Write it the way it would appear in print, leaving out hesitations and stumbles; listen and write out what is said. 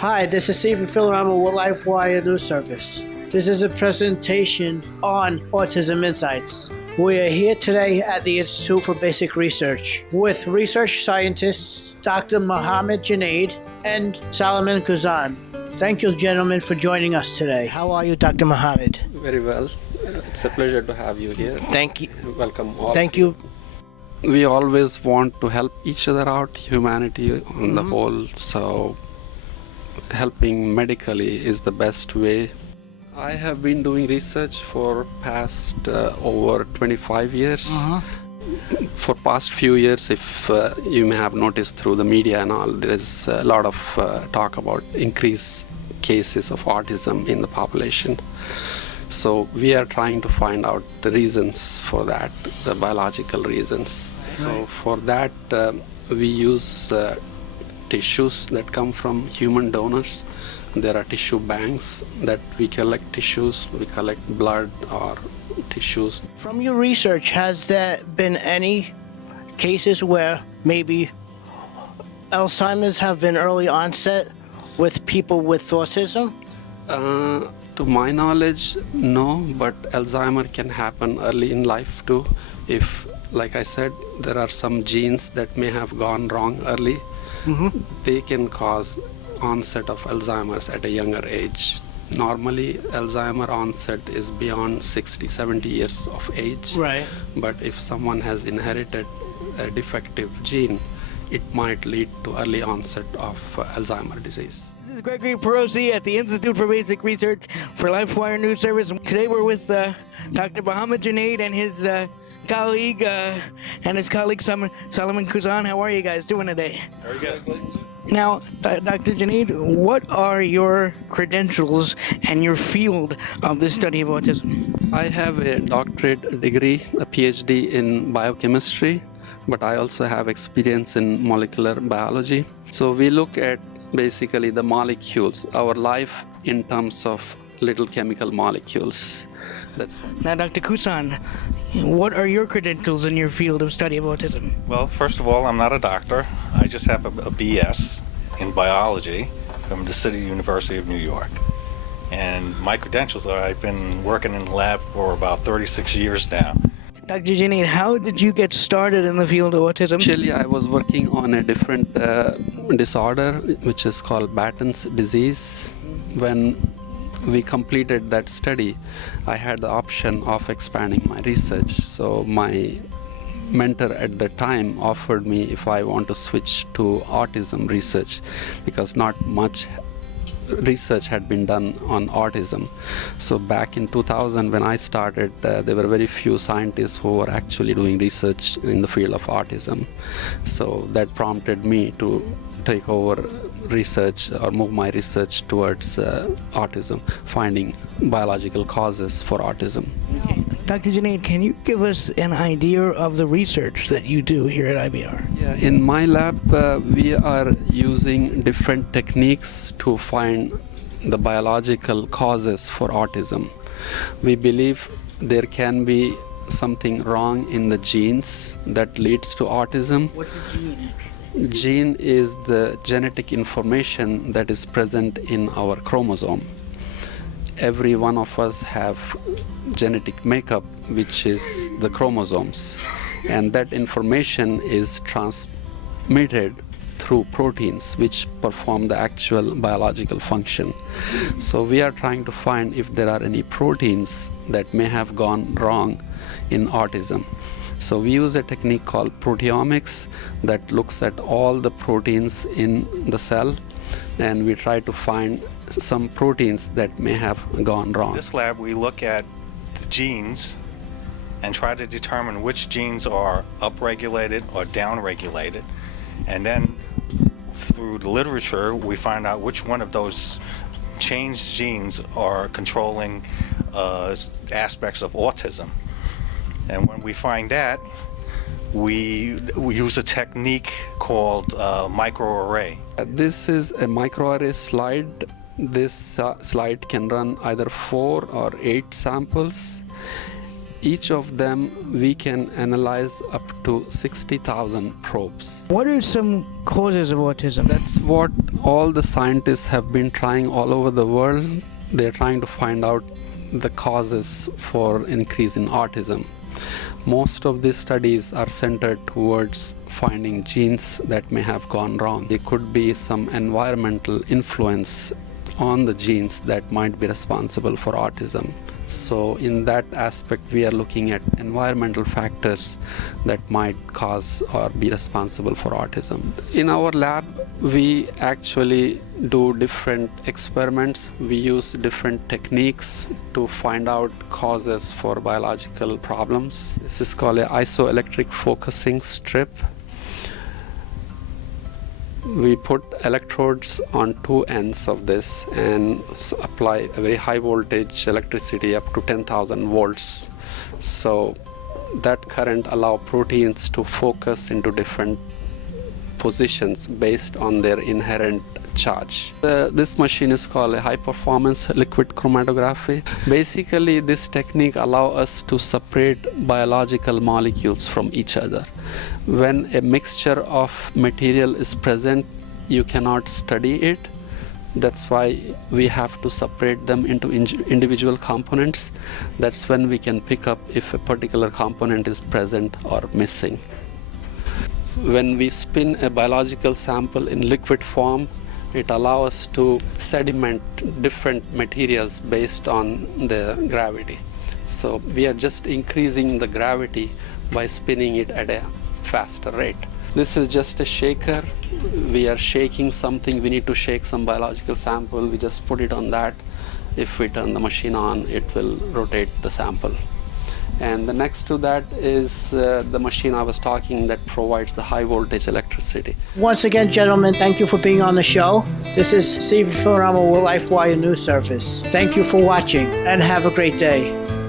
Hi, this is Stephen Filoramo with LifeWire News Service. This is a presentation on Autism Insights. We are here today at the Institute for Basic Research with research scientists Dr. Mohammed, Junaid, and Salonon Kuizon. Thank you, gentlemen, for joining us today. How are you, Dr. Mohammed? Very well. It's a pleasure to have you here. Thank you. Welcome all. Thank you. We always want to help each other out, humanity on the whole, so helping medically is the best way. I have been doing research for past over 25 years. For past few years, if you may have noticed through the media and all, there is a lot of talk about increased cases of autism in the population. So we are trying to find out the reasons for that, the biological reasons. So for that, we use tissues that come from human donors. There are tissue banks that we collect tissues, we collect blood or tissues. From your research, has there been any cases where maybe Alzheimer's have been early onset with people with autism? To my knowledge, no, but Alzheimer can happen early in life too. If, like I said, there are some genes that may have gone wrong early, they can cause onset of Alzheimer's at a younger age. Normally, Alzheimer onset is beyond 60, 70 years of age. Right. But if someone has inherited a defective gene, it might lead to early onset of Alzheimer's disease. This is Gregory Perosi at the Institute for Basic Research for LifeWire News Service. Today we're with Dr. Mohammed Junaid and his colleague Salonon Kuizon. How are you guys doing today? Very good. Now, Dr. Junaid, what are your credentials and your field of the study of autism? I have a doctorate degree, a PhD in biochemistry, but I also have experience in molecular biology. So we look at basically the molecules, our life in terms of little chemical molecules. Now, Dr. Kuizon, what are your credentials in your field of study of autism? Well, first of all, I'm not a doctor. I just have a BS in biology from the City University of New York. And my credentials are I've been working in the lab for about 36 years now. Dr. Junaid, how did you get started in the field of autism? Actually, I was working on a different disorder, which is called Batten's disease. When we completed that study, I had the option of expanding my research. So my mentor at the time offered me if I want to switch to autism research, because not much research had been done on autism. So back in 2000 when I started, there were very few scientists who were actually doing research in the field of autism. So that prompted me to take over research or move my research towards autism, finding biological causes for autism. Okay. Dr. Junaid, can you give us an idea of the research that you do here at IBR? Yeah, in my lab, we are using different techniques to find the biological causes for autism. We believe there can be something wrong in the genes that leads to autism. What's a gene? Gene is the genetic information that is present in our chromosome. Every one of us have genetic makeup, which is the chromosomes, and that information is transmitted through proteins which perform the actual biological function. So we are trying to find if there are any proteins that may have gone wrong in autism. So we use a technique called proteomics that looks at all the proteins in the cell, and we try to find some proteins that may have gone wrong. In this lab, we look at the genes and try to determine which genes are upregulated or downregulated. And then through the literature, we find out which one of those changed genes are controlling aspects of autism. And when we find that, we use a technique called microarray. This is a microarray slide. This slide can run either 4 or 8 samples. each of them we can analyze up to 60,000 probes. What are some causes of autism? That's what all the scientists have been trying all over the world. They're trying to find out the causes for increase in autism. Most of these studies are centered towards finding genes that may have gone wrong. There could be some environmental influence on the genes that might be responsible for autism. So in that aspect, we are looking at environmental factors that might cause or be responsible for autism. In our lab, we actually do different experiments. We use different techniques to find out causes for biological problems. This is called an isoelectric focusing strip. We put electrodes on two ends of this and apply a very high voltage electricity up to 10,000 volts. So that current allows proteins to focus into different positions based on their inherent charge. This machine is called a high performance liquid chromatography. Basically, this technique allows us to separate biological molecules from each other. When a mixture of material is present, you cannot study it. That's why we have to separate them into individual components. That's when we can pick up if a particular component is present or missing. When we spin a biological sample in liquid form, it allows us to sediment different materials based on the gravity. So we are just increasing the gravity by spinning it at a faster rate. This is just a shaker. We are shaking something. We need to shake some biological sample. We just put it on that. If we turn the machine on, it will rotate the sample. And the next to that is the machine I was talking that provides the high voltage electricity. Once again, gentlemen, thank you for being on the show. This is Steve Filoramo with LifeWire News Service. Thank you for watching and have a great day.